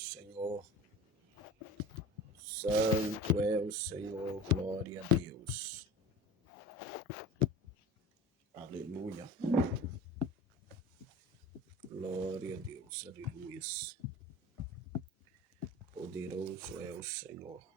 Senhor. Santo é o Senhor, glória a Deus. Aleluia. Glória a Deus, aleluia. Poderoso é o Senhor.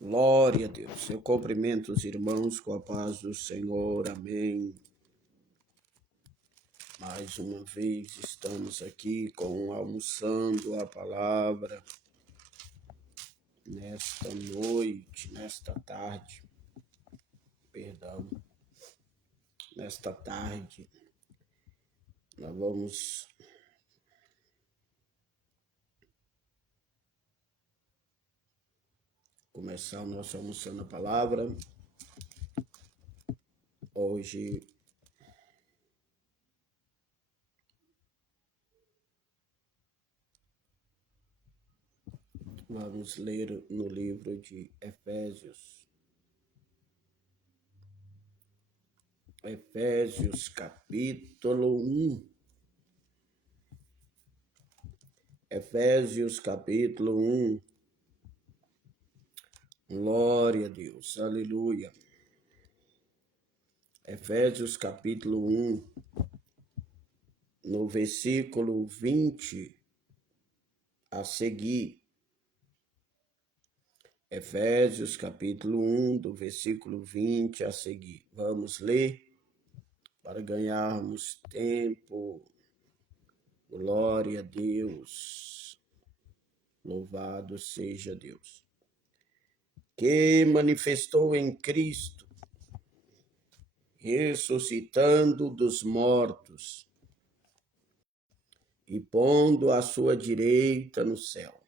Glória a Deus. Eu cumprimento os irmãos com a paz do Senhor. Amém. Mais uma vez estamos aqui almoçando a palavra nesta noite, nesta tarde. Nesta tarde. Nós vamos começar o nosso almoçando a palavra. Hoje vamos ler no livro de Efésios. Efésios capítulo 1. Efésios capítulo 1. Glória a Deus, aleluia. Efésios capítulo 1, no versículo 20 a seguir. Efésios capítulo 1, do versículo 20 a seguir. Vamos ler para ganharmos tempo. Glória a Deus. Louvado seja Deus. Que manifestou em Cristo, ressuscitando dos mortos e pondo à sua direita no céu,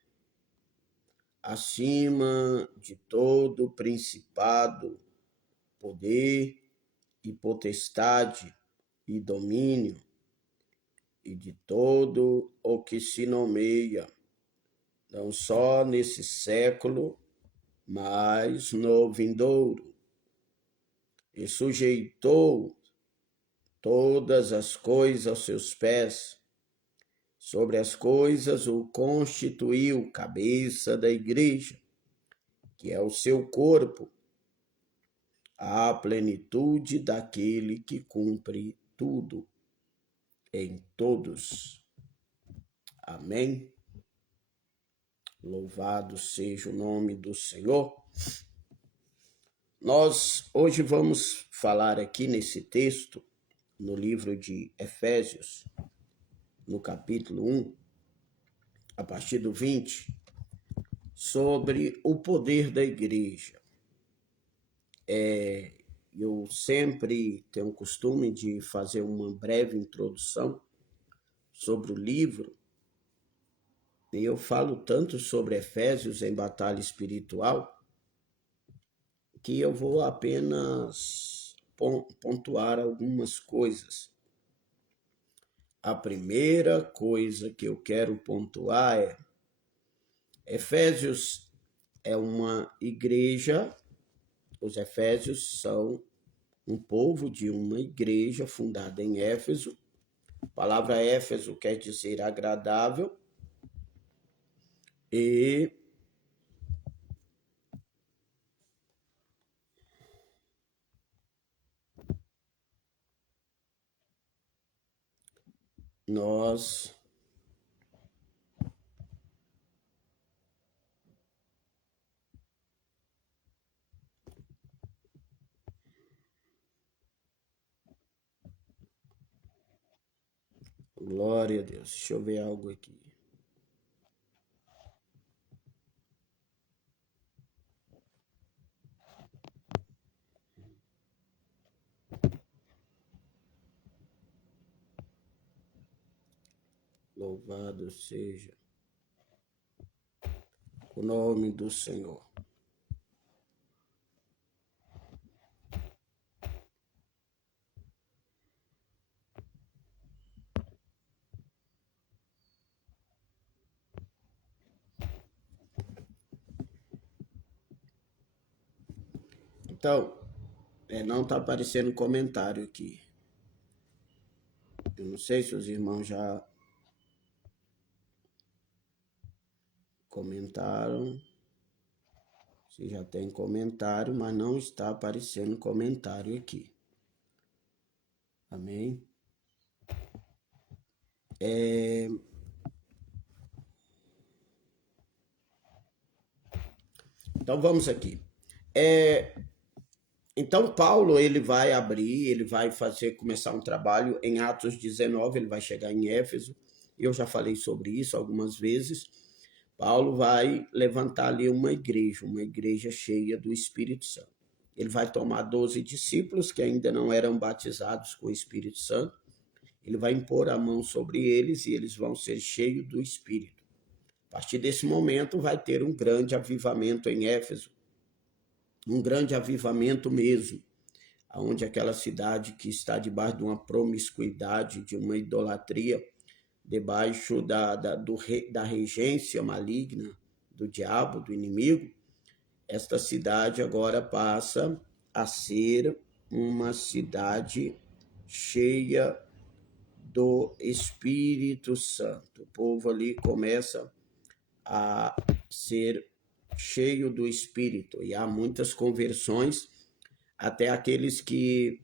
acima de todo principado, poder e potestade e domínio, e de todo o que se nomeia, não só nesse século, mas no vindouro, e sujeitou todas as coisas aos seus pés, sobre as coisas o constituiu cabeça da igreja, que é o seu corpo, a plenitude daquele que cumpre tudo em todos. Amém. Louvado seja o nome do Senhor. Nós hoje vamos falar aqui nesse texto, no livro de Efésios, no capítulo 1, a partir do 20, sobre o poder da igreja. Eu sempre tenho o costume de fazer uma breve introdução sobre o livro, e eu falo tanto sobre Efésios em batalha espiritual, que eu vou apenas pontuar algumas coisas. A primeira coisa que eu quero pontuar é: Efésios é uma igreja, os Efésios são um povo de uma igreja fundada em Éfeso. A palavra Éfeso quer dizer agradável, e nós glória a Deus. Deixa eu ver algo aqui. Louvado seja o nome do Senhor. Então, não está aparecendo comentário aqui. Eu não sei se os irmãos já comentaram, se já tem comentário, mas não está aparecendo comentário aqui. Amém? Então vamos aqui. Então Paulo ele vai abrir, ele vai começar um trabalho em Atos 19, ele vai chegar em Éfeso. Eu já falei sobre isso algumas vezes. Paulo vai levantar ali uma igreja cheia do Espírito Santo. Ele vai tomar 12 discípulos que ainda não eram batizados com o Espírito Santo. Ele vai impor a mão sobre eles e eles vão ser cheios do Espírito. A partir desse momento vai ter um grande avivamento em Éfeso, um grande avivamento mesmo, onde aquela cidade que está debaixo de uma promiscuidade, de uma idolatria, debaixo da regência maligna do diabo, do inimigo, esta cidade agora passa a ser uma cidade cheia do Espírito Santo. O povo ali começa a ser cheio do Espírito, e há muitas conversões, até aqueles que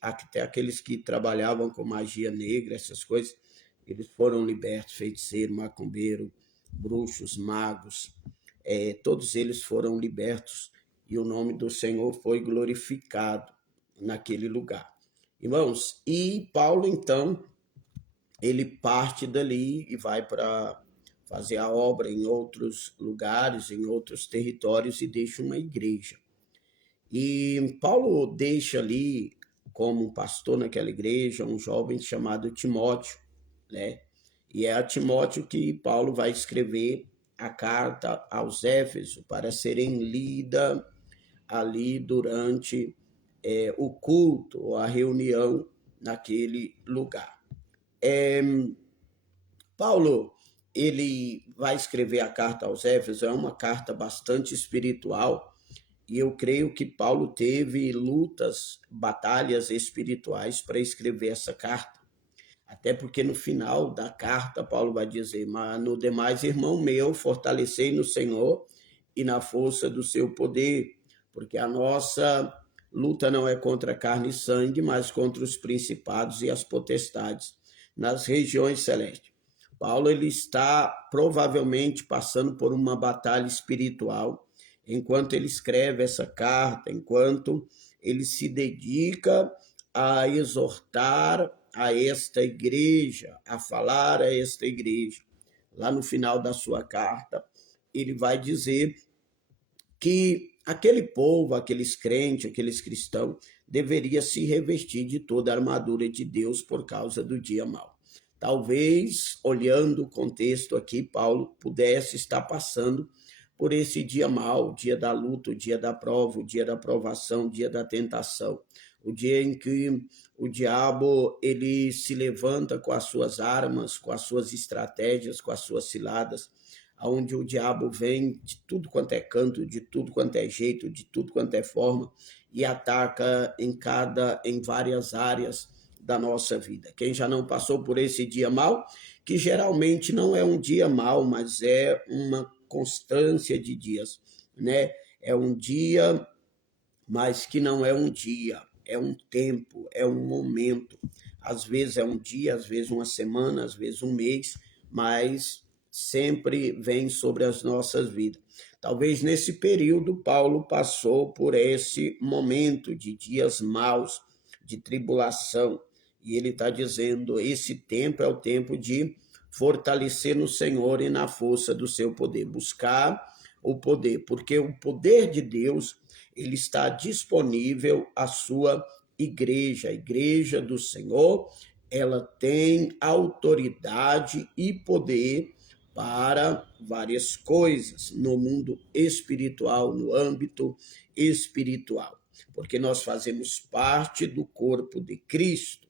até aqueles que trabalhavam com magia negra, essas coisas, eles foram libertos, feiticeiro, macumbeiro, bruxos, magos, todos eles foram libertos e o nome do Senhor foi glorificado naquele lugar. Irmãos, e Paulo então, ele parte dali e vai para fazer a obra em outros lugares, em outros territórios e deixa uma igreja. E Paulo deixa ali como pastor naquela igreja um jovem chamado Timóteo, né? E é a Timóteo que Paulo vai escrever a carta aos Éfesos para serem lida ali durante o culto, a reunião naquele lugar. Paulo, ele vai escrever a carta aos Éfesos, é uma carta bastante espiritual, e eu creio que Paulo teve lutas, batalhas espirituais para escrever essa carta. Até porque no final da carta, Paulo vai dizer: mas no demais, irmão meu, fortalecei no Senhor e na força do seu poder, porque a nossa luta não é contra carne e sangue, mas contra os principados e as potestades nas regiões celestes. Paulo ele está provavelmente passando por uma batalha espiritual enquanto ele escreve essa carta, enquanto ele se dedica a exortar a esta igreja, a falar a esta igreja. Lá no final da sua carta, ele vai dizer que aquele povo, aqueles crentes, aqueles cristãos, deveria se revestir de toda a armadura de Deus por causa do dia mau. Talvez, olhando o contexto aqui, Paulo pudesse estar passando por esse dia mau, o dia da luta, o dia da prova, o dia da provação, o dia da tentação, o dia em que o diabo ele se levanta com as suas armas, com as suas estratégias, com as suas ciladas, onde o diabo vem de tudo quanto é canto, de tudo quanto é jeito, de tudo quanto é forma, e ataca em várias áreas da nossa vida. Quem já não passou por esse dia mau, que geralmente não é um dia mau, mas é uma constância de dias, né? É um dia, mas que não é um dia, é um tempo, é um momento. Às vezes é um dia, às vezes uma semana, às vezes um mês, mas sempre vem sobre as nossas vidas. Talvez nesse período Paulo passou por esse momento de dias maus, de tribulação, e ele está dizendo: esse tempo é o tempo de fortalecer no Senhor e na força do seu poder, buscar o poder, porque o poder de Deus ele está disponível à sua igreja, a igreja do Senhor, ela tem autoridade e poder para várias coisas no mundo espiritual, no âmbito espiritual, porque nós fazemos parte do corpo de Cristo.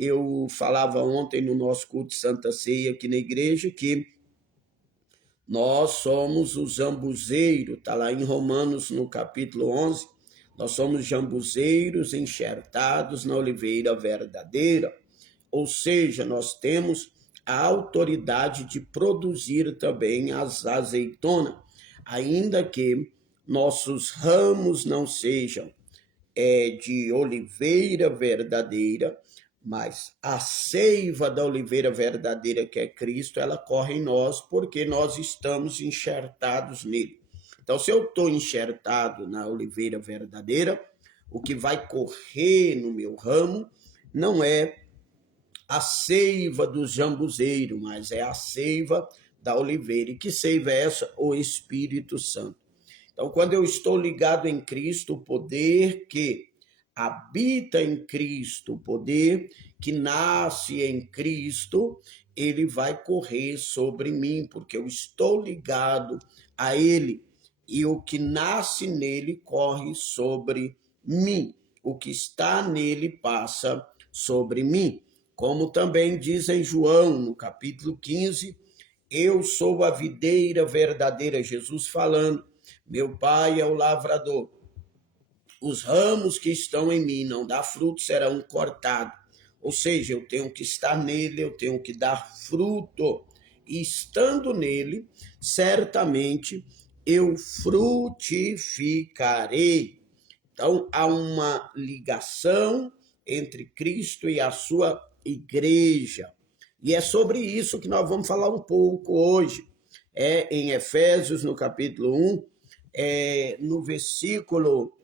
Eu falava ontem no nosso culto de Santa Ceia aqui na igreja que Nós somos o jambuzeiro, está lá em Romanos no capítulo 11. Nós somos jambuzeiros enxertados na oliveira verdadeira, ou seja, nós temos a autoridade de produzir também as azeitonas, ainda que nossos ramos não sejam de oliveira verdadeira, mas a seiva da oliveira verdadeira, que é Cristo, ela corre em nós porque nós estamos enxertados nele. Então, se eu estou enxertado na oliveira verdadeira, o que vai correr no meu ramo não é a seiva do jambuzeiro, mas é a seiva da oliveira. E que seiva é essa? O Espírito Santo. Então, quando eu estou ligado em Cristo, o poder que habita em Cristo, o poder que nasce em Cristo, ele vai correr sobre mim, porque eu estou ligado a ele. E o que nasce nele corre sobre mim. O que está nele passa sobre mim. Como também diz em João, no capítulo 15, eu sou a videira verdadeira, Jesus falando, meu pai é o lavrador. Os ramos que estão em mim não dá fruto serão cortados. Ou seja, eu tenho que estar nele, eu tenho que dar fruto. E estando nele, certamente eu frutificarei. Então, há uma ligação entre Cristo e a sua igreja. E é sobre isso que nós vamos falar um pouco hoje. Em Efésios, no capítulo 1, no versículo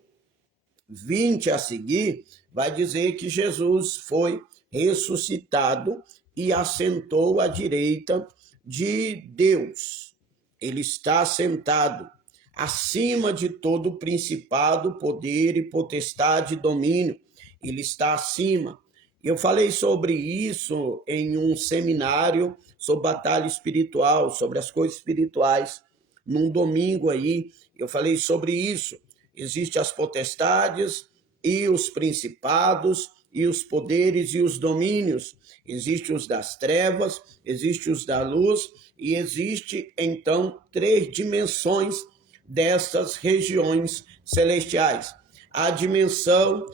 20 a seguir, vai dizer que Jesus foi ressuscitado e assentou à direita de Deus. Ele está sentado acima de todo principado, poder e potestade e domínio. Ele está acima. Eu falei sobre isso em um seminário sobre batalha espiritual, sobre as coisas espirituais. Num domingo aí, eu falei sobre isso. Existem as potestades e os principados e os poderes e os domínios. Existem os das trevas, existem os da luz e existe então 3 dimensões dessas regiões celestiais. A dimensão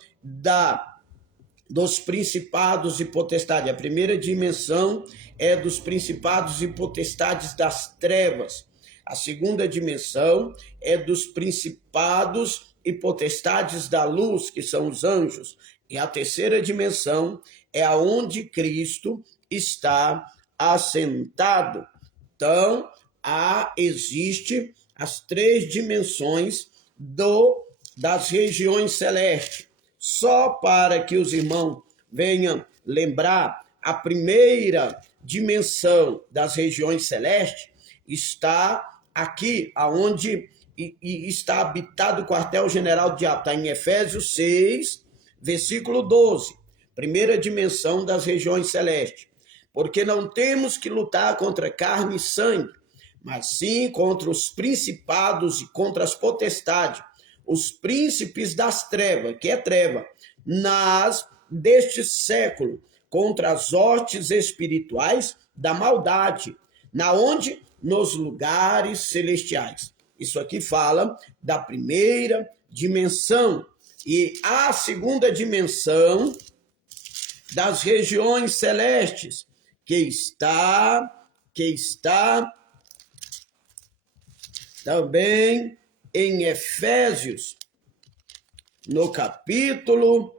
dos principados e potestades. A primeira dimensão é dos principados e potestades das trevas. A segunda dimensão é dos principados e potestades da luz, que são os anjos. E a terceira dimensão é aonde Cristo está assentado. Então, existe as 3 dimensões das regiões celestes. Só para que os irmãos venham lembrar, a primeira dimensão das regiões celestes está aqui, aonde está habitado o quartel-general do diabo. Está em Efésios 6, versículo 12. Primeira dimensão das regiões celestes. Porque não temos que lutar contra carne e sangue, mas sim contra os principados e contra as potestades, os príncipes das trevas, que é treva, deste século, contra as hostes espirituais da maldade, onde? Nos lugares celestiais. Isso aqui fala da primeira dimensão. E a segunda dimensão das regiões celestes, que está também em Efésios, no capítulo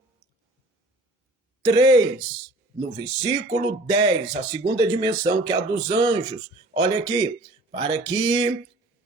3, no versículo 10, a segunda dimensão, que é a dos anjos. Olha aqui,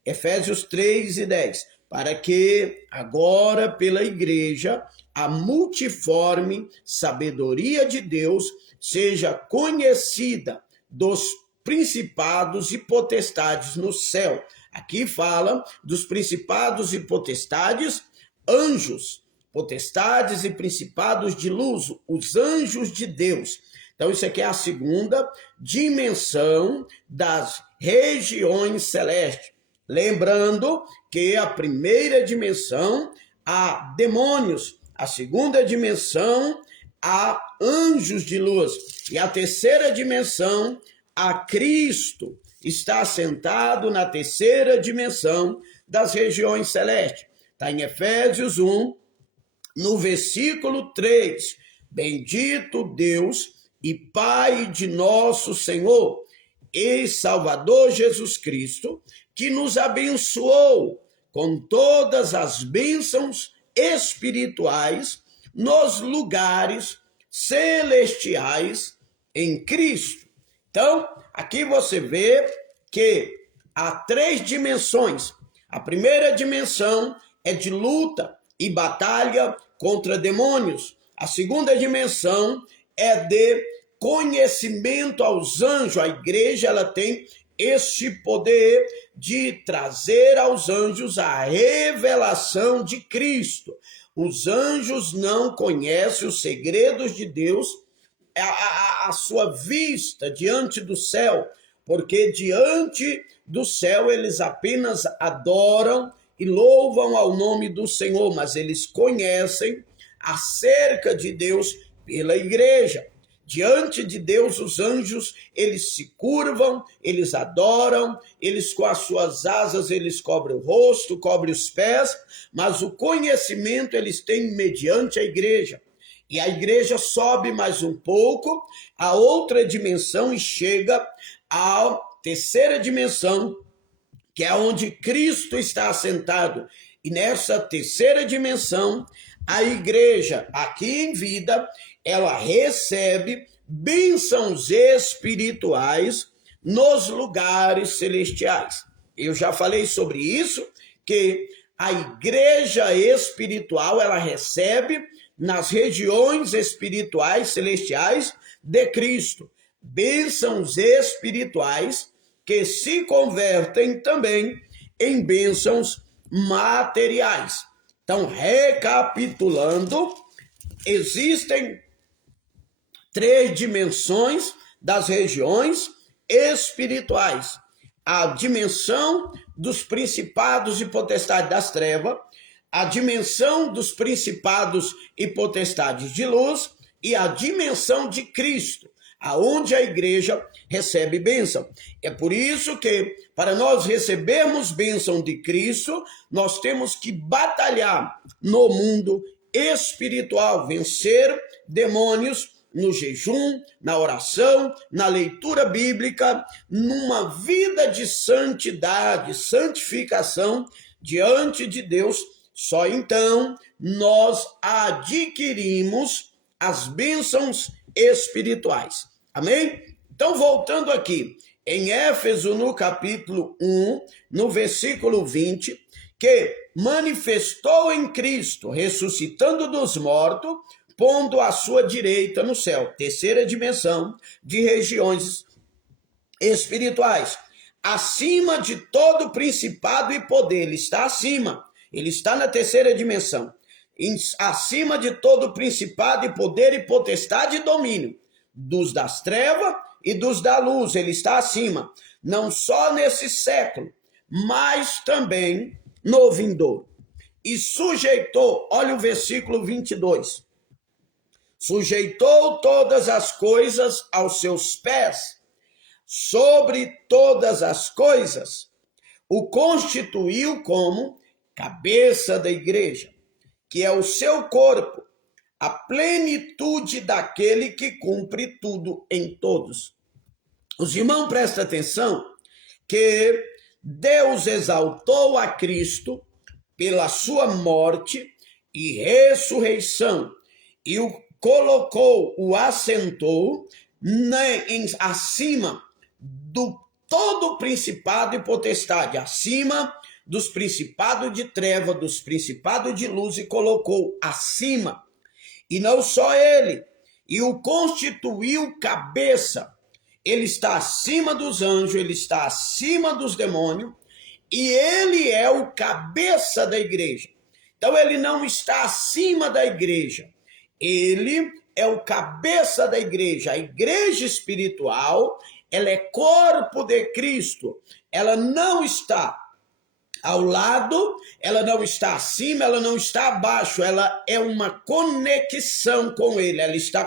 Efésios 3 e 10, para que agora pela igreja a multiforme sabedoria de Deus seja conhecida dos principados e potestades no céu. Aqui fala dos principados e potestades, anjos, potestades e principados de luz, os anjos de Deus. Então, isso aqui é a segunda dimensão das regiões celestes. Lembrando que a primeira dimensão há demônios, a segunda dimensão há anjos de luz e a terceira dimensão há Cristo. está assentado na terceira dimensão das regiões celestes. Está em Efésios 1, no versículo 3. Bendito Deus e Pai de nosso Senhor e Salvador Jesus Cristo, que nos abençoou com todas as bênçãos espirituais nos lugares celestiais em Cristo. Então, aqui você vê que há 3 dimensões. A primeira dimensão é de luta e batalha contra demônios. A segunda dimensão é de conhecimento aos anjos. A igreja ela tem este poder de trazer aos anjos a revelação de Cristo. Os anjos não conhecem os segredos de Deus à sua vista diante do céu, porque diante do céu eles apenas adoram e louvam ao nome do Senhor, mas eles conhecem acerca de Deus pela igreja. Diante de Deus, os anjos, eles se curvam, eles adoram, eles com as suas asas, eles cobrem o rosto, cobrem os pés, mas o conhecimento eles têm mediante a igreja. E a igreja sobe mais um pouco a outra dimensão e chega à terceira dimensão, que é onde Cristo está assentado. E nessa terceira dimensão, a igreja, aqui em vida, ela recebe bênçãos espirituais nos lugares celestiais. Eu já falei sobre isso, que a igreja espiritual, ela recebe nas regiões espirituais celestiais de Cristo bênçãos espirituais que se convertem também em bênçãos materiais. Então, recapitulando, existem 3 dimensões das regiões espirituais. A dimensão dos principados e potestades das trevas, a dimensão dos principados e potestades de luz e a dimensão de Cristo, aonde a igreja recebe bênção. É por isso que, para nós recebermos bênção de Cristo, nós temos que batalhar no mundo espiritual, vencer demônios no jejum, na oração, na leitura bíblica, numa vida de santidade, santificação diante de Deus. Só então nós adquirimos as bênçãos espirituais. Amém? Então, voltando aqui, em Éfeso, no capítulo 1, no versículo 20, que manifestou em Cristo, ressuscitando dos mortos, pondo à sua direita no céu, terceira dimensão de regiões espirituais, acima de todo principado e poder. Ele está acima, ele está na terceira dimensão, acima de todo principado e poder e potestade e domínio, dos das trevas e dos da luz. Ele está acima, não só nesse século, mas também no vindouro. E sujeitou, olha o versículo 22, sujeitou todas as coisas aos seus pés, sobre todas as coisas, o constituiu como cabeça da igreja, que é o seu corpo, a plenitude daquele que cumpre tudo em todos. Os irmãos, prestem atenção que Deus exaltou a Cristo pela sua morte e ressurreição e o colocou, o assentou acima do todo principado e potestade, acima dos principados de treva, dos principados de luz, e colocou acima. E não só ele, e o constituiu cabeça. Ele está acima dos anjos, ele está acima dos demônios, e ele é o cabeça da igreja. Então ele não está acima da igreja, ele é o cabeça da igreja. A igreja espiritual, ela é corpo de Cristo, ela não está ao lado, ela não está acima, ela não está abaixo, ela é uma conexão com ele, ela está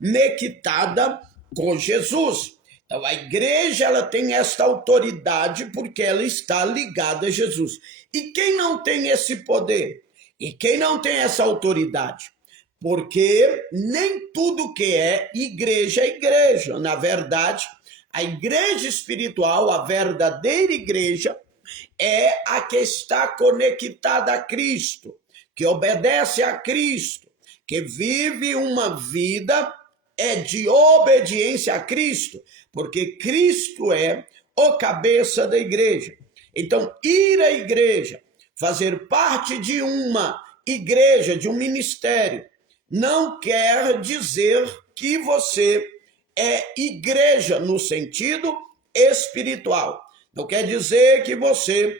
conectada com Jesus. Então, a igreja ela tem esta autoridade porque ela está ligada a Jesus. E quem não tem esse poder? E quem não tem essa autoridade? Porque nem tudo que é igreja. Na verdade, a igreja espiritual, a verdadeira igreja, é a que está conectada a Cristo, que obedece a Cristo, que vive uma vida de obediência a Cristo, porque Cristo é o cabeça da igreja. Então, ir à igreja, fazer parte de uma igreja, de um ministério, não quer dizer que você é igreja no sentido espiritual. Não quer dizer que você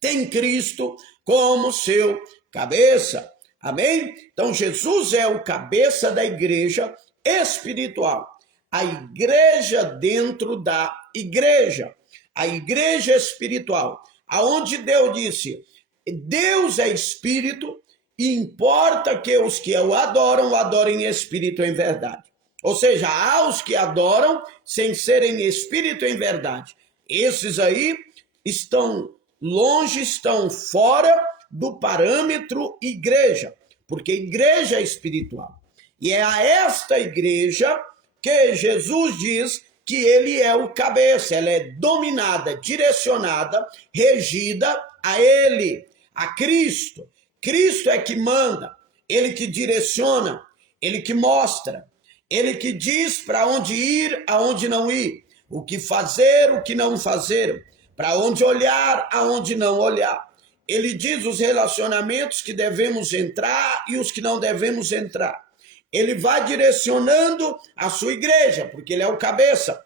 tem Cristo como seu cabeça. Amém? Então, Jesus é o cabeça da igreja espiritual. A igreja dentro da igreja. A igreja espiritual. Aonde Deus disse, Deus é espírito e importa que os que o adoram, adorem em espírito e em verdade. Ou seja, há os que adoram sem serem espírito e em verdade. Esses aí estão longe, estão fora do parâmetro igreja, porque igreja é espiritual. E é a esta igreja que Jesus diz que ele é o cabeça, ela é dominada, direcionada, regida a ele, a Cristo. Cristo é que manda, ele que direciona, ele que mostra, ele que diz para onde ir, aonde não ir, o que fazer, o que não fazer, para onde olhar, aonde não olhar. Ele diz os relacionamentos que devemos entrar e os que não devemos entrar. Ele vai direcionando a sua igreja, porque ele é o cabeça.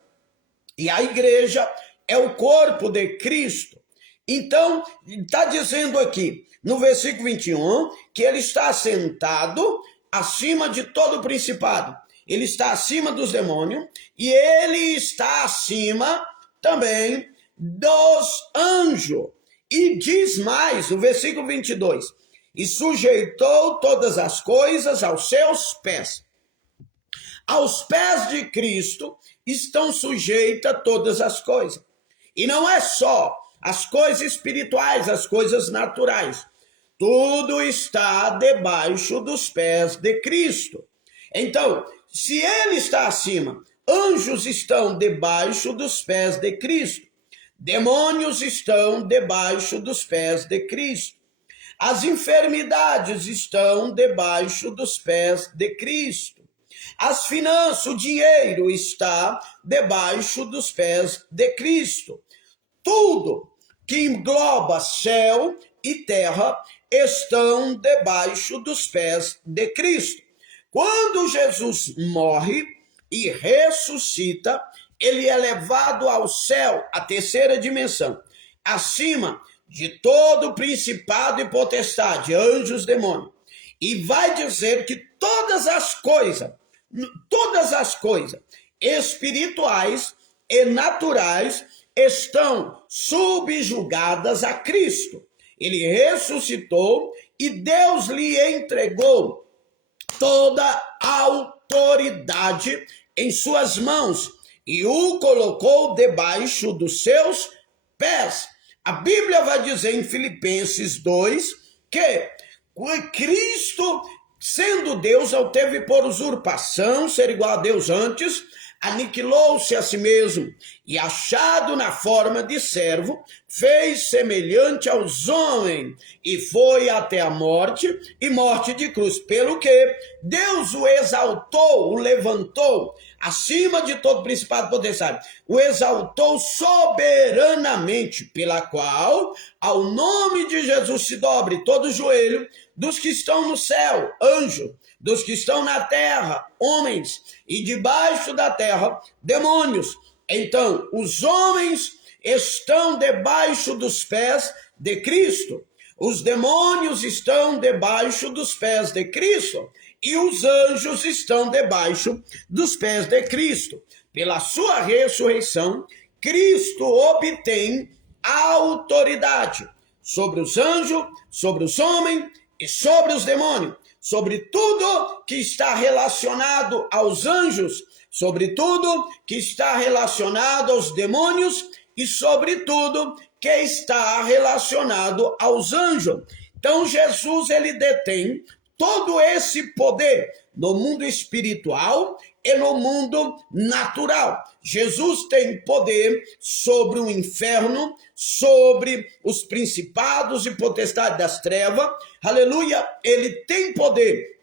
E a igreja é o corpo de Cristo. Então, está dizendo aqui, no versículo 21, que ele está sentado acima de todo o principado. Ele está acima dos demônios e ele está acima também dos anjos. E diz mais, o versículo 22, e sujeitou todas as coisas aos seus pés. Aos pés de Cristo estão sujeitas todas as coisas. E não é só as coisas espirituais, as coisas naturais. Tudo está debaixo dos pés de Cristo. Então, se ele está acima, anjos estão debaixo dos pés de Cristo. Demônios estão debaixo dos pés de Cristo. As enfermidades estão debaixo dos pés de Cristo. As finanças, o dinheiro está debaixo dos pés de Cristo. Tudo que engloba céu e terra estão debaixo dos pés de Cristo. Quando Jesus morre e ressuscita, ele é levado ao céu, a terceira dimensão, acima de todo principado e potestade, anjos, demônios. E vai dizer que todas as coisas espirituais e naturais estão subjugadas a Cristo. Ele ressuscitou e Deus lhe entregou toda a autoridade em suas mãos e o colocou debaixo dos seus pés. A Bíblia vai dizer em Filipenses 2 que Cristo, sendo Deus, não teve por usurpação ser igual a Deus antes, aniquilou-se a si mesmo e, achado na forma de servo, fez semelhante aos homens e foi até a morte e morte de cruz, pelo que Deus o exaltou, o levantou acima de todo principado e potestade, o exaltou soberanamente, pela qual ao nome de Jesus se dobre todo joelho dos que estão no céu, anjo, dos que estão na terra, homens, e debaixo da terra, demônios. Então, os homens estão debaixo dos pés de Cristo, os demônios estão debaixo dos pés de Cristo, e os anjos estão debaixo dos pés de Cristo. Pela sua ressurreição, Cristo obtém a autoridade sobre os anjos, sobre os homens e sobre os demônios. sobre tudo que está relacionado aos anjos, sobre tudo que está relacionado aos demônios e sobre tudo que está relacionado aos anjos. Então Jesus, ele detém todo esse poder no mundo espiritual e no mundo natural. Jesus tem poder sobre o inferno, sobre os principados e potestades das trevas. Aleluia, ele tem poder.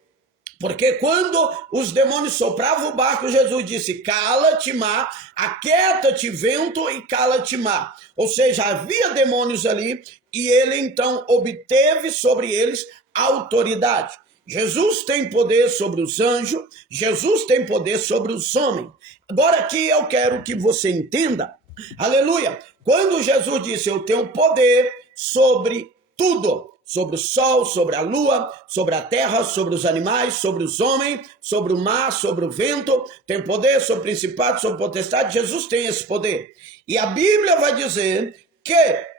Porque quando os demônios sopravam o barco, Jesus disse, cala-te mar, aquieta-te vento e cala-te mar. Ou seja, havia demônios ali e ele então obteve sobre eles autoridade. Jesus tem poder sobre os anjos, Jesus tem poder sobre os homens. Agora aqui eu quero que você entenda, aleluia, quando Jesus disse, eu tenho poder sobre tudo, sobre o sol, sobre a lua, sobre a terra, sobre os animais, sobre os homens, sobre o mar, sobre o vento, tem poder sobre o principado, sobre a potestade, Jesus tem esse poder. E a Bíblia vai dizer que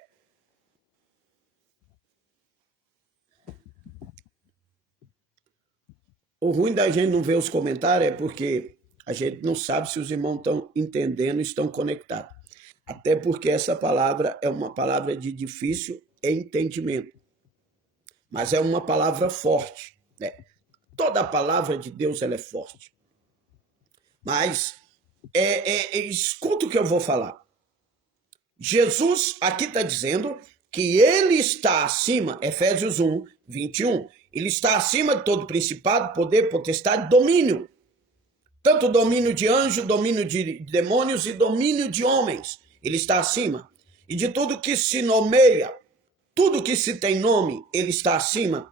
o ruim da gente não ver os comentários é porque a gente não sabe se os irmãos estão entendendo, estão conectados. Até porque essa palavra é uma palavra de difícil entendimento. Mas é uma palavra forte, né? Toda a palavra de Deus ela é forte. Mas escuta o que eu vou falar. Jesus aqui está dizendo que ele está acima, Efésios 1, 21. Ele está acima de todo principado, poder, potestade, domínio. Tanto domínio de anjo, domínio de demônios e domínio de homens. Ele está acima. E de tudo que se nomeia, tudo que se tem nome, ele está acima.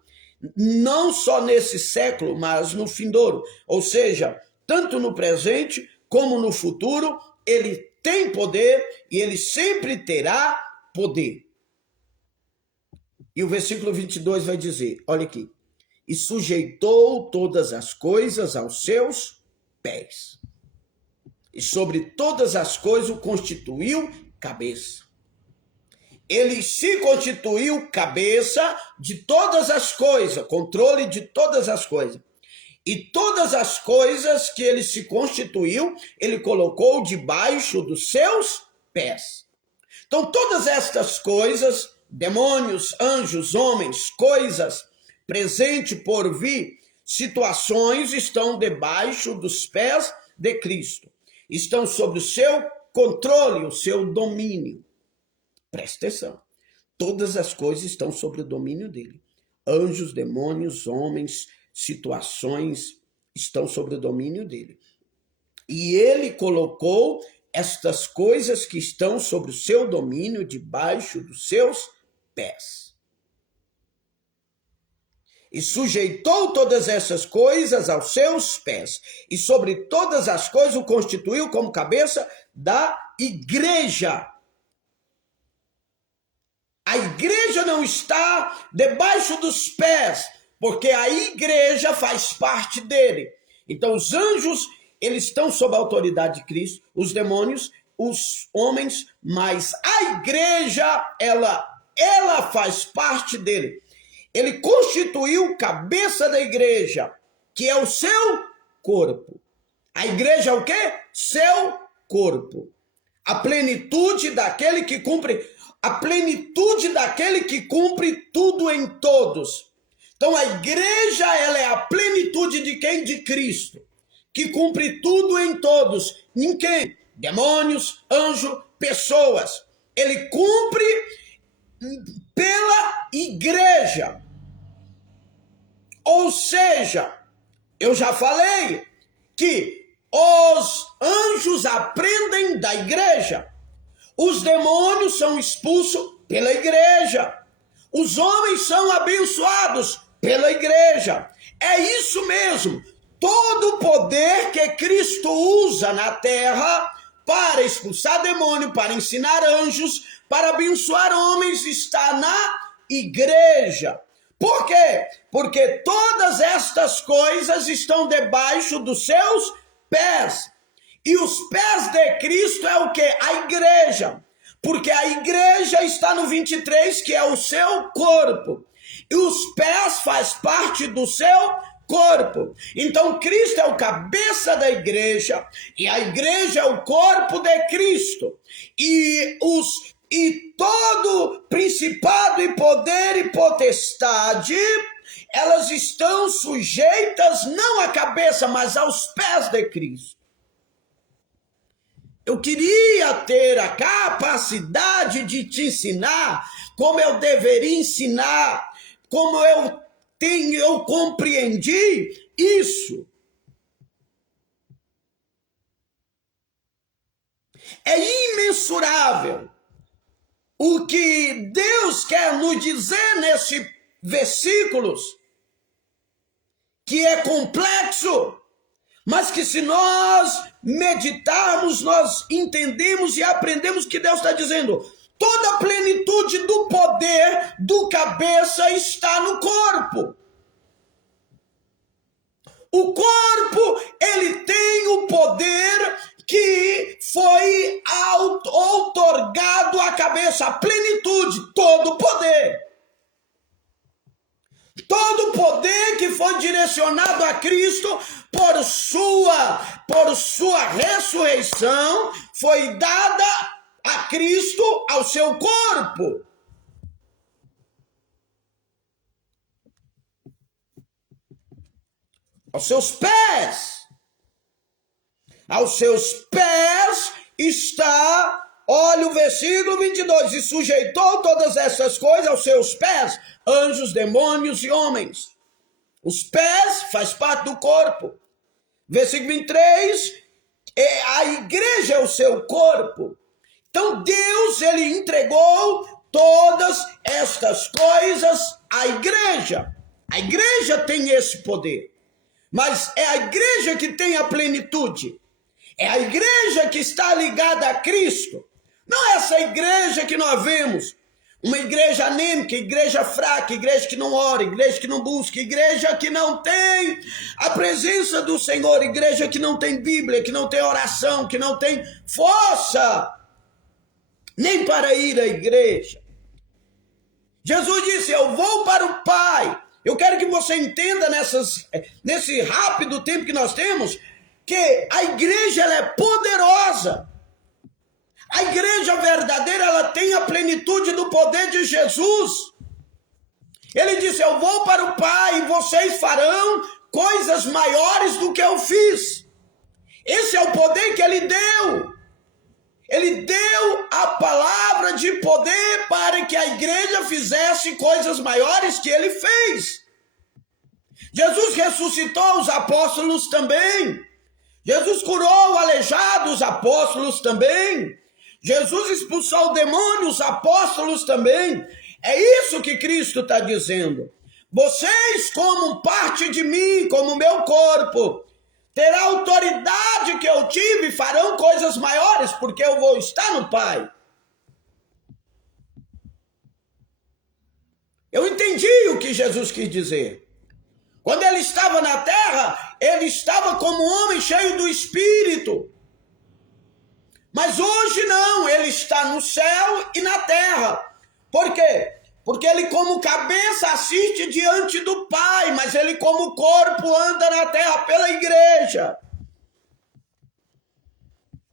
Não só nesse século, mas no findouro. Ou seja, tanto no presente como no futuro, ele tem poder e ele sempre terá poder. E o versículo 22 vai dizer, olha aqui, e sujeitou todas as coisas aos seus pés. E sobre todas as coisas o constituiu cabeça. Ele se constituiu cabeça de todas as coisas, controle de todas as coisas. E todas as coisas que ele se constituiu, ele colocou debaixo dos seus pés. Então todas estas coisas, demônios, anjos, homens, coisas, presente, por vir, situações, estão debaixo dos pés de Cristo. Estão sob o seu controle, o seu domínio. Presta atenção. Todas as coisas estão sob o domínio dele. Anjos, demônios, homens, situações estão sob o domínio dele. E ele colocou estas coisas que estão sob o seu domínio debaixo dos seus pés. E sujeitou todas essas coisas aos seus pés. E sobre todas as coisas o constituiu como cabeça da igreja. A igreja não está debaixo dos pés, porque a igreja faz parte dele. Então os anjos, eles estão sob a autoridade de Cristo, os demônios, os homens, mas a igreja, ela faz parte dele. Ele constituiu cabeça da igreja, que é o seu corpo. A igreja é o quê? Seu corpo. A plenitude daquele que cumpre, a plenitude daquele que cumpre tudo em todos. Então a igreja, ela é a plenitude de quem? De Cristo, que cumpre tudo em todos. Em quem? Demônios, anjos, pessoas. Ele cumpre pela igreja. Ou seja, eu já falei que os anjos aprendem da igreja. Os demônios são expulsos pela igreja. Os homens são abençoados pela igreja. É isso mesmo. Todo o poder que Cristo usa na terra para expulsar demônio, para ensinar anjos, para abençoar homens, está na igreja. Por quê? Porque todas estas coisas estão debaixo dos seus pés. E os pés de Cristo é o quê? A igreja. Porque a igreja está no 23, que é o seu corpo. e os pés faz parte do seu corpo. Então Cristo é o cabeça da igreja e a igreja é o corpo de Cristo. E todo principado e poder e potestade, elas estão sujeitas não à cabeça, mas aos pés de Cristo. Eu queria ter a capacidade de te ensinar como eu deveria ensinar, como eu compreendi isso. É imensurável o que Deus quer nos dizer nesses versículos, que é complexo, mas que se nós meditarmos, nós entendemos e aprendemos que Deus está dizendo: toda a plenitude do poder do cabeça está no corpo. O corpo, ele tem o poder que foi outorgado à cabeça, a plenitude, todo o poder. Todo o poder que foi direcionado a Cristo por sua ressurreição foi dada a Cristo, ao seu corpo. Aos seus pés. Aos seus pés está, olha o versículo 22, e sujeitou todas essas coisas aos seus pés, anjos, demônios e homens. Os pés faz parte do corpo. Versículo 23, a igreja é o seu corpo. Então Deus, ele entregou todas estas coisas à igreja. A igreja tem esse poder. Mas é a igreja que tem a plenitude. É a igreja que está ligada a Cristo. Não é essa igreja que nós vemos. Uma igreja anêmica, igreja fraca, igreja que não ora, igreja que não busca, igreja que não tem a presença do Senhor, igreja que não tem Bíblia, que não tem oração, que não tem força nem para ir à igreja. Jesus disse: eu vou para o Pai. Eu quero que você entenda nesse rápido tempo que nós temos, que a igreja ela é poderosa. A igreja verdadeira, ela tem a plenitude do poder de Jesus. Ele disse: eu vou para o Pai e vocês farão coisas maiores do que eu fiz. Esse é o poder que ele deu. Ele deu a palavra de poder para que a igreja fizesse coisas maiores que ele fez. Jesus ressuscitou os apóstolos também. Jesus curou aleijados, os apóstolos também. Jesus expulsou o demônio, os apóstolos também. É isso que Cristo está dizendo. Vocês, como parte de mim, como meu corpo, terá a autoridade que eu tive, farão coisas maiores, porque eu vou estar no Pai. Eu entendi o que Jesus quis dizer. Quando ele estava na terra, ele estava como um homem cheio do Espírito. Mas hoje não, ele está no céu e na terra. Por quê? Porque ele como cabeça assiste diante do Pai, mas ele como corpo anda na terra pela igreja.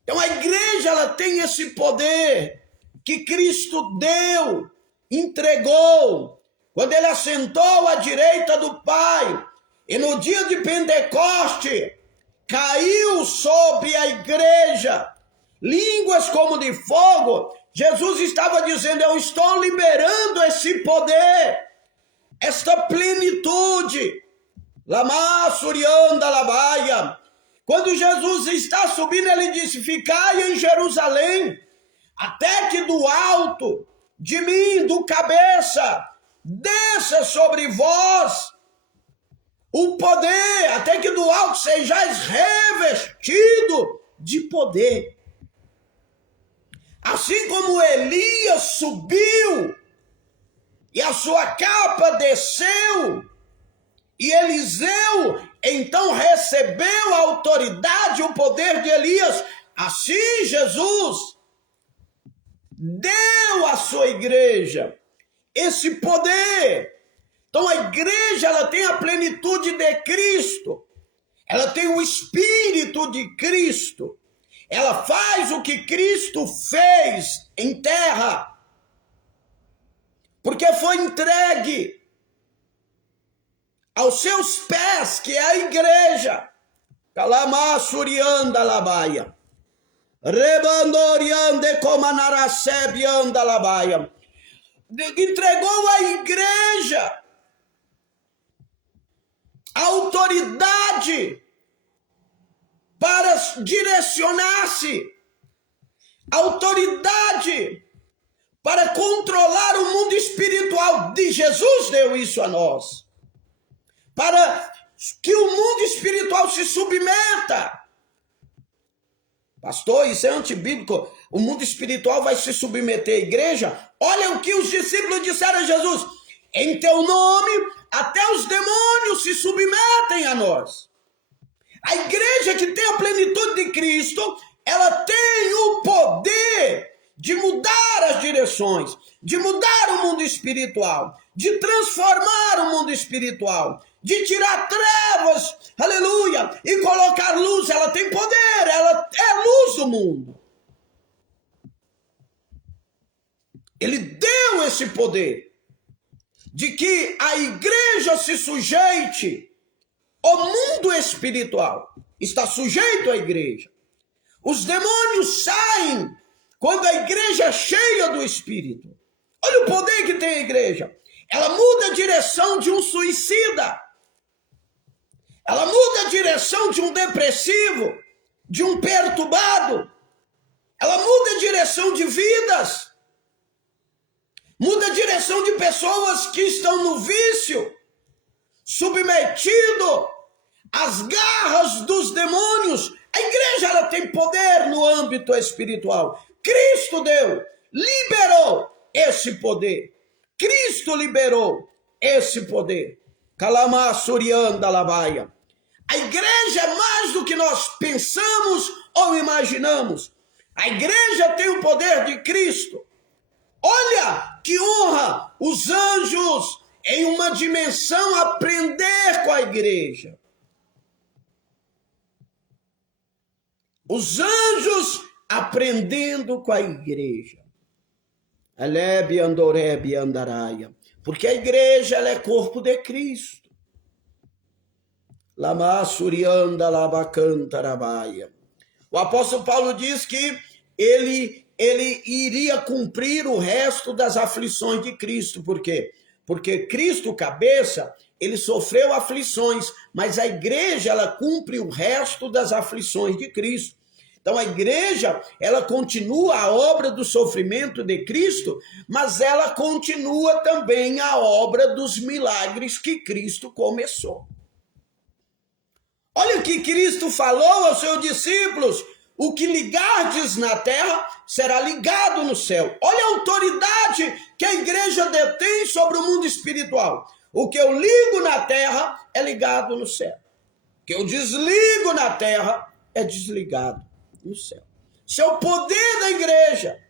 Então a igreja ela tem esse poder que Cristo deu, entregou, quando ele assentou à direita do Pai, e no dia de Pentecoste, caiu sobre a igreja línguas como de fogo. Jesus estava dizendo: eu estou liberando esse poder, esta plenitude. Lama Surianda Labaia. Quando Jesus está subindo, ele disse: ficai em Jerusalém, até que do alto de mim, do cabeça, desça sobre vós o poder, até que do alto sejais revestido de poder. Assim como Elias subiu e a sua capa desceu, e Eliseu então recebeu a autoridade e o poder de Elias, assim Jesus deu à sua igreja esse poder. Então a igreja, ela tem a plenitude de Cristo. Ela tem o Espírito de Cristo. Ela faz o que Cristo fez em terra. Porque foi entregue aos seus pés, que é a igreja. Calamassurianda labaia. Rebandoriande comanarasebianda labaia. Entregou à igreja a autoridade para direcionar-se, autoridade para controlar o mundo espiritual. De Jesus deu isso a nós, para que o mundo espiritual se submeta. Pastor, isso é antibíblico. O mundo espiritual vai se submeter à igreja? Olha o que os discípulos disseram a Jesus: em teu nome até os demônios se submetem a nós. A igreja que tem a plenitude de Cristo, ela tem o poder de mudar as direções, de mudar o mundo espiritual, de transformar o mundo espiritual, de tirar trevas, aleluia, e colocar luz. Ela tem poder, ela é luz do mundo. Ele deu esse poder de que a igreja se sujeite ao mundo espiritual. Está sujeito à igreja. Os demônios saem quando a igreja é cheia do Espírito. Olha o poder que tem a igreja. Ela muda a direção de um suicida. Ela muda a direção de um depressivo, de um perturbado. Ela muda a direção de vidas. Muda a direção de pessoas que estão no vício, submetido às garras dos demônios. A igreja, ela tem poder no âmbito espiritual. Cristo deu, liberou esse poder. Cristo liberou esse poder. Calamassurianda labaia. A igreja é mais do que nós pensamos ou imaginamos. A igreja tem o poder de Cristo. Olha que honra os anjos em uma dimensão aprender com a igreja. Os anjos aprendendo com a igreja. Alebe andorebe andaraia. Porque a igreja, ela é corpo de Cristo. Lamassurianda labacantarabaia. O apóstolo Paulo diz que ele iria cumprir o resto das aflições de Cristo. Por quê? Porque Cristo, cabeça, ele sofreu aflições, mas a igreja, ela cumpre o resto das aflições de Cristo. Então a igreja, ela continua a obra do sofrimento de Cristo, mas ela continua também a obra dos milagres que Cristo começou. Olha o que Cristo falou aos seus discípulos: o que ligardes na terra será ligado no céu. Olha a autoridade que a igreja detém sobre o mundo espiritual. O que eu ligo na terra é ligado no céu. O que eu desligo na terra é desligado no céu. Isso é o poder da igreja.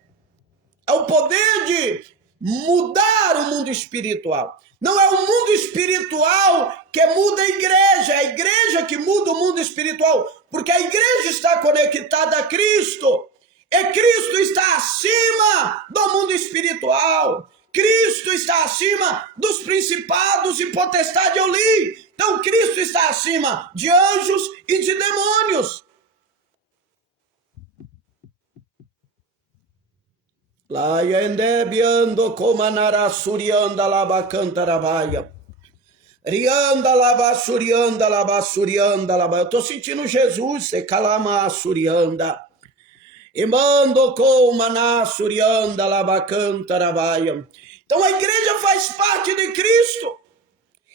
É o poder de mudar o mundo espiritual. Não é o mundo espiritual que muda a igreja, é a igreja que muda o mundo espiritual, porque a igreja está conectada a Cristo, e Cristo está acima do mundo espiritual. Cristo está acima dos principados e potestades, eu li. Então Cristo está acima de anjos e de demônios. Laiendebiando comanarassurianda labacantarabaia. Rianda labassurianda labassurianda labaia. Eu estou sentindo Jesus, se calamassurianda. E mando comanassurianda labacantarabaia. Então a igreja faz parte de Cristo.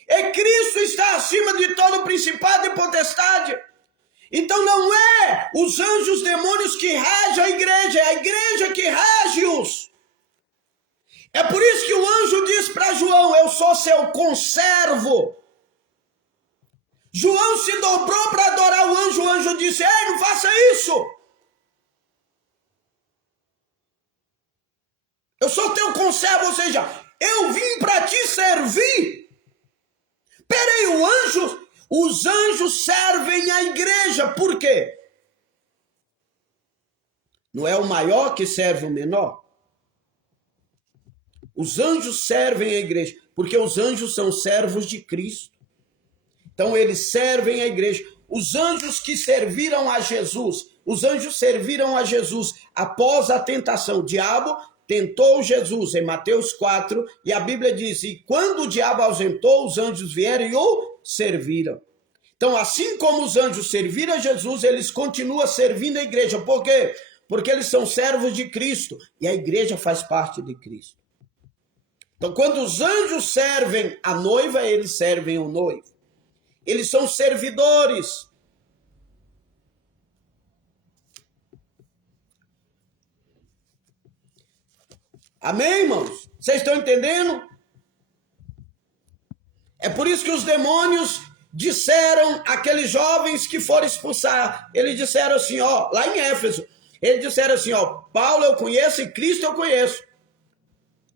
E Cristo está acima de todo principado e potestade. Então não é os anjos demônios que regem a igreja, é a igreja que rege-os. É por isso que o anjo diz para João: eu sou seu conservo. João se dobrou para adorar o anjo disse: ei, não faça isso. Eu sou teu conservo, ou seja, eu vim para te servir. os anjos servem a igreja. Por quê? Não é o maior que serve o menor? Os anjos servem a igreja, porque os anjos são servos de Cristo. Então eles servem a igreja. Os anjos que serviram a Jesus, os anjos serviram a Jesus após a tentação. O diabo tentou Jesus em Mateus 4, e a Bíblia diz, e quando o diabo ausentou, os anjos vieram e o serviram. Então, assim como os anjos serviram a Jesus, eles continuam servindo a igreja. Por quê? Porque eles são servos de Cristo, e a igreja faz parte de Cristo. Então, quando os anjos servem a noiva, eles servem o noivo. Eles são servidores. Amém, irmãos? Vocês estão entendendo? É por isso que os demônios disseram àqueles jovens que foram expulsar. Eles disseram assim, ó, lá em Éfeso, eles disseram assim, ó, Paulo eu conheço e Cristo eu conheço.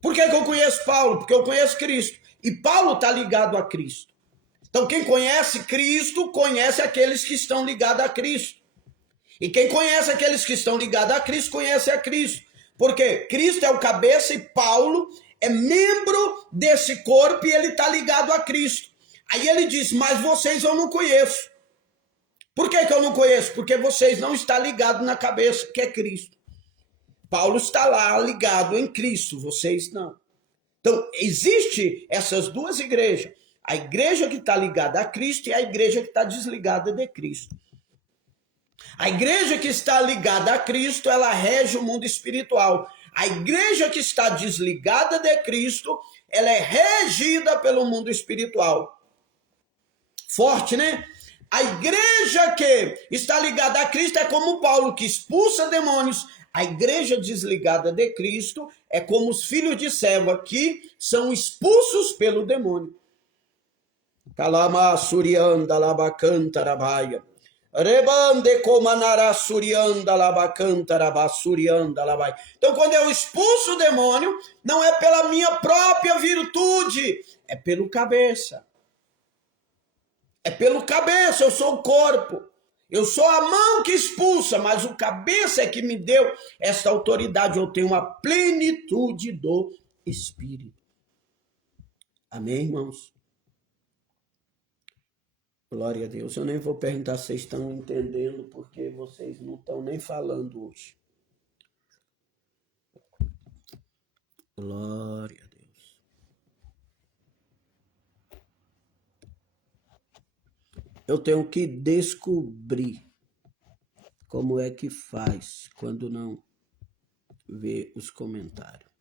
Por que eu conheço Paulo? Porque eu conheço Cristo. E Paulo está ligado a Cristo. Então quem conhece Cristo, conhece aqueles que estão ligados a Cristo. E quem conhece aqueles que estão ligados a Cristo, conhece a Cristo. Porque Cristo é o cabeça e Paulo é membro desse corpo e ele está ligado a Cristo. Aí ele diz, mas vocês eu não conheço. Por que eu não conheço? Porque vocês não estão ligados na cabeça, que é Cristo. Paulo está lá ligado em Cristo, vocês não. Então, existe essas duas igrejas. A igreja que está ligada a Cristo e a igreja que está desligada de Cristo. A igreja que está ligada a Cristo, ela rege o mundo espiritual. A igreja que está desligada de Cristo, ela é regida pelo mundo espiritual. Forte, né? A igreja que está ligada a Cristo é como Paulo, que expulsa demônios. A igreja desligada de Cristo é como os filhos de Seva, que são expulsos pelo demônio. Kalama surianda labacanta rabaia. Rebande comanara surianda labacanta rabassurianda labai. Então, quando eu expulso o demônio, não é pela minha própria virtude, é pelo cabeça. É pelo cabeça, eu sou o corpo. Eu sou a mão que expulsa, mas o cabeça é que me deu essa autoridade. Eu tenho uma plenitude do Espírito. Amém, irmãos? Glória a Deus. Eu nem vou perguntar se vocês estão entendendo, porque vocês não estão nem falando hoje. Glória a Deus. Eu tenho que descobrir como é que faz quando não vê os comentários.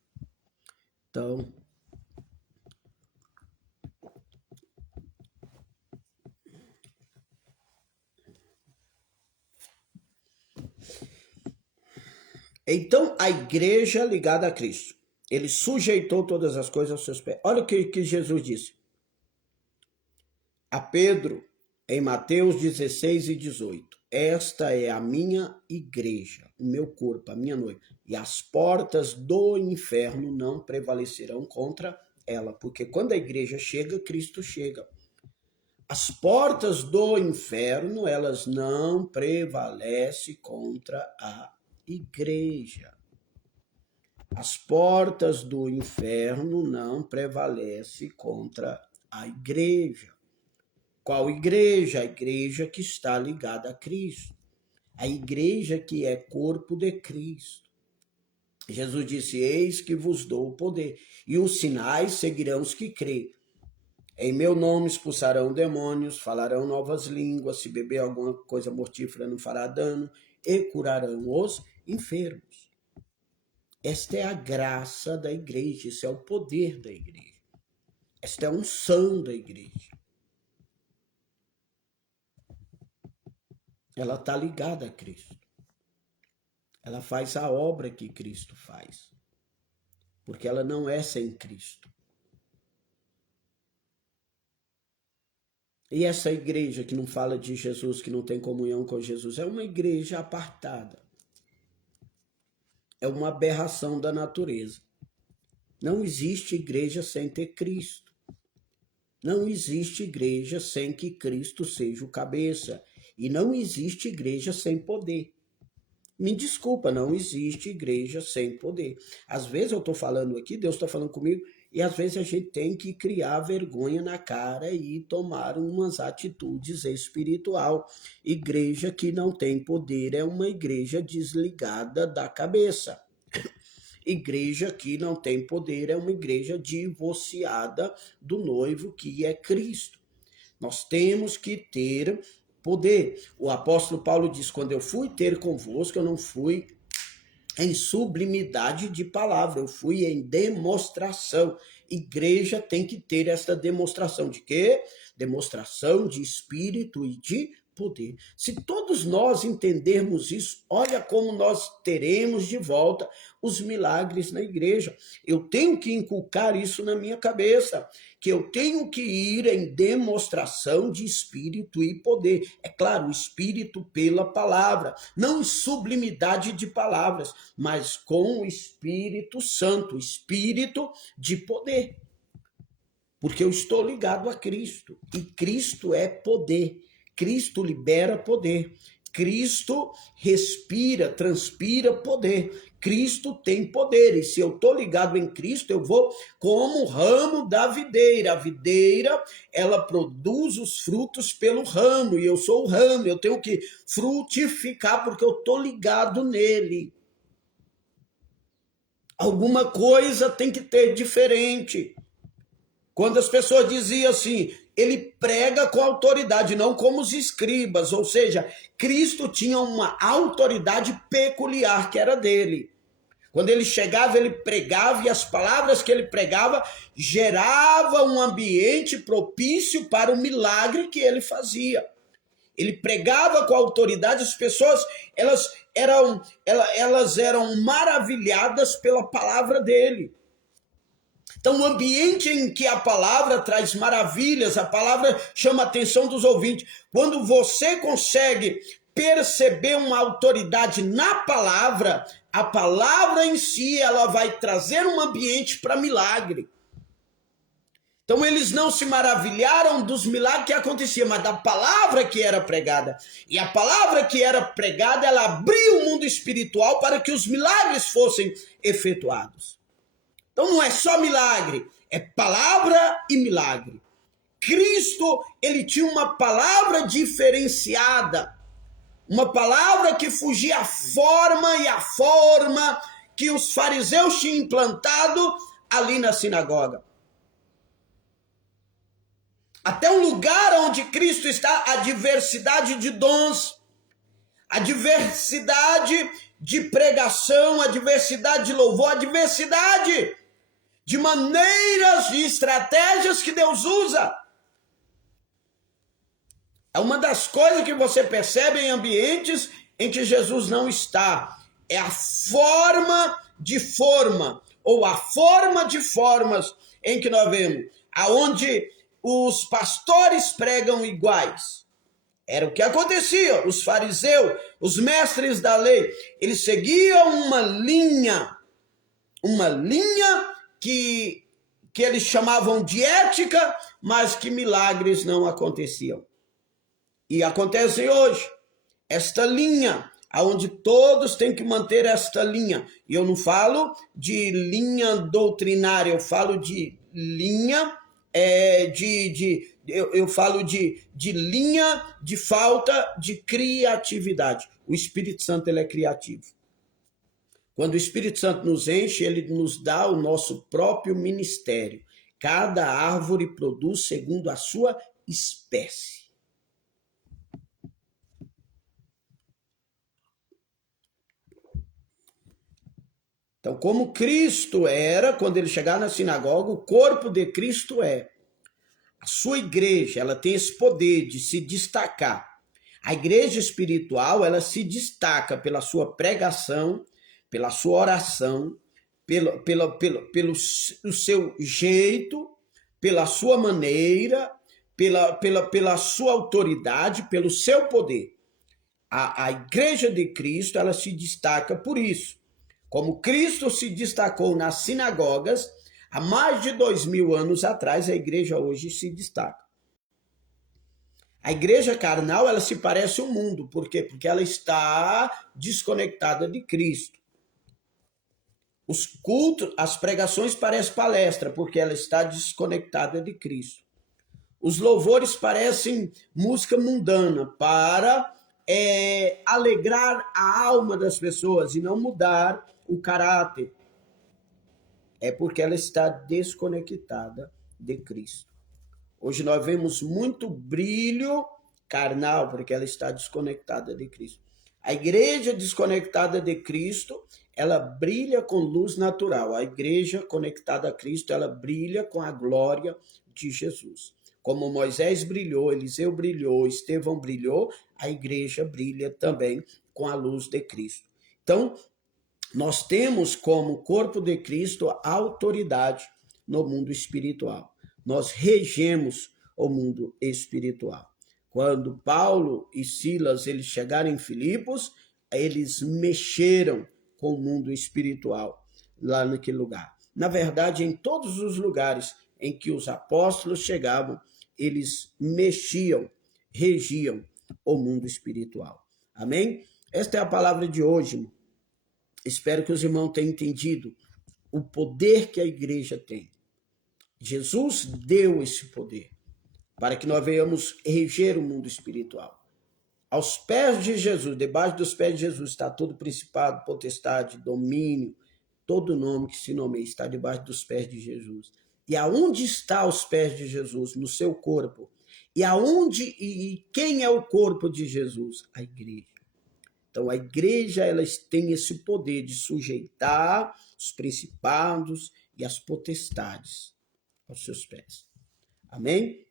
Então, a igreja ligada a Cristo, ele sujeitou todas as coisas aos seus pés. Olha o que Jesus disse a Pedro em Mateus 16 e 18. Esta é a minha igreja, o meu corpo, a minha noiva, e as portas do inferno não prevalecerão contra ela, porque quando a igreja chega, Cristo chega. As portas do inferno, elas não prevalecem contra a igreja. As portas do inferno não prevalecem contra a igreja. Qual igreja? A igreja que está ligada a Cristo. A igreja que é corpo de Cristo. Jesus disse, eis que vos dou o poder, e os sinais seguirão os que crêem. Em meu nome expulsarão demônios, falarão novas línguas, se beber alguma coisa mortífera não fará dano, e curarão os enfermos. Esta é a graça da igreja, esse é o poder da igreja. Esta é a unção da igreja. Ela está ligada a Cristo. Ela faz a obra que Cristo faz. Porque ela não é sem Cristo. E essa igreja que não fala de Jesus, que não tem comunhão com Jesus, é uma igreja apartada. É uma aberração da natureza. Não existe igreja sem ter Cristo. Não existe igreja sem que Cristo seja o cabeça. E não existe igreja sem poder. Me desculpa, não existe igreja sem poder. Às vezes eu estou falando aqui, Deus está falando comigo, e às vezes a gente tem que criar vergonha na cara e tomar umas atitudes espiritual. Igreja que não tem poder é uma igreja desligada da cabeça. Igreja que não tem poder é uma igreja divorciada do noivo que é Cristo. Nós temos que ter poder. O apóstolo Paulo diz: quando eu fui ter convosco, eu não fui em sublimidade de palavra, eu fui em demonstração. Igreja tem que ter essa demonstração de quê? Demonstração de espírito e de poder. Se todos nós entendermos isso, olha como nós teremos de volta os milagres na igreja. Eu tenho que inculcar isso na minha cabeça, que eu tenho que ir em demonstração de espírito e poder. É claro, o espírito pela palavra, não em sublimidade de palavras, mas com o Espírito Santo, espírito de poder. Porque eu estou ligado a Cristo, e Cristo é poder. Cristo libera poder. Cristo respira, transpira poder. Cristo tem poder. E se eu estou ligado em Cristo, eu vou como o ramo da videira. A videira, ela produz os frutos pelo ramo. E eu sou o ramo. Eu tenho que frutificar porque eu estou ligado nele. Alguma coisa tem que ter diferente. Quando as pessoas diziam assim, ele prega com autoridade, não como os escribas, ou seja, Cristo tinha uma autoridade peculiar que era dele. Quando ele chegava, ele pregava, e as palavras que ele pregava geravam um ambiente propício para o milagre que ele fazia. Ele pregava com autoridade, as pessoas elas eram maravilhadas pela palavra dele. Então, o ambiente em que a palavra traz maravilhas, a palavra chama a atenção dos ouvintes. Quando você consegue perceber uma autoridade na palavra, a palavra em si, ela vai trazer um ambiente para milagre. Então, eles não se maravilharam dos milagres que aconteciam, mas da palavra que era pregada. E a palavra que era pregada, ela abria o mundo espiritual para que os milagres fossem efetuados. Então não é só milagre, é palavra e milagre. Cristo, ele tinha uma palavra diferenciada, uma palavra que fugia à forma e à forma que os fariseus tinham implantado ali na sinagoga. Até um lugar onde Cristo está, a diversidade de dons, a diversidade de pregação, a diversidade de louvor, a diversidade de maneiras, de estratégias que Deus usa. É uma das coisas que você percebe em ambientes em que Jesus não está. É a forma de forma, ou a forma de formas em que nós vemos, aonde os pastores pregam iguais. Era o que acontecia. Os fariseus, os mestres da lei, eles seguiam uma linha que eles chamavam de ética, mas que milagres não aconteciam. E acontecem hoje. Esta linha, onde todos têm que manter esta linha. E eu não falo de linha doutrinária, eu falo de linha, eu falo de linha de falta de criatividade. O Espírito Santo, ele é criativo. Quando o Espírito Santo nos enche, ele nos dá o nosso próprio ministério. Cada árvore produz segundo a sua espécie. Então, como Cristo era, quando ele chegar na sinagoga, o corpo de Cristo é. A sua igreja, ela tem esse poder de se destacar. A igreja espiritual, ela se destaca pela sua pregação, pela sua oração, pelo seu jeito, pela sua maneira, pela sua autoridade, pelo seu poder. A igreja de Cristo, ela se destaca por isso. Como Cristo se destacou nas sinagogas, Há mais de 2000 anos atrás, a igreja hoje se destaca. A igreja carnal, ela se parece ao mundo. Por quê? Porque ela está desconectada de Cristo. Os cultos, as pregações parecem palestra, porque ela está desconectada de Cristo. Os louvores parecem música mundana para alegrar a alma das pessoas e não mudar o caráter. É porque ela está desconectada de Cristo. Hoje nós vemos muito brilho carnal, porque ela está desconectada de Cristo. A igreja desconectada de Cristo, ela brilha com luz natural. A igreja conectada a Cristo, ela brilha com a glória de Jesus. Como Moisés brilhou, Eliseu brilhou, Estevão brilhou, a igreja brilha também com a luz de Cristo. Então, nós temos como corpo de Cristo a autoridade no mundo espiritual. Nós regemos o mundo espiritual. Quando Paulo e Silas eles chegaram em Filipos, eles mexeram com o mundo espiritual lá naquele lugar. Na verdade, em todos os lugares em que os apóstolos chegavam, eles mexiam, regiam o mundo espiritual. Amém? Esta é a palavra de hoje. Espero que os irmãos tenham entendido o poder que a igreja tem. Jesus deu esse poder para que nós venhamos reger o mundo espiritual. Aos pés de Jesus, debaixo dos pés de Jesus, está todo principado, potestade, domínio, todo nome que se nomeia está debaixo dos pés de Jesus. E aonde está os pés de Jesus? No seu corpo. E quem é o corpo de Jesus? A igreja. Então, a igreja ela tem esse poder de sujeitar os principados e as potestades aos seus pés. Amém?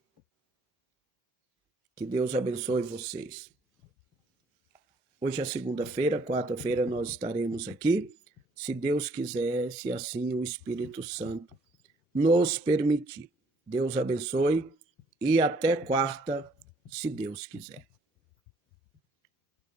Que Deus abençoe vocês. Hoje é segunda-feira, quarta-feira nós estaremos aqui, se Deus quiser, se assim o Espírito Santo nos permitir. Deus abençoe e até quarta, se Deus quiser.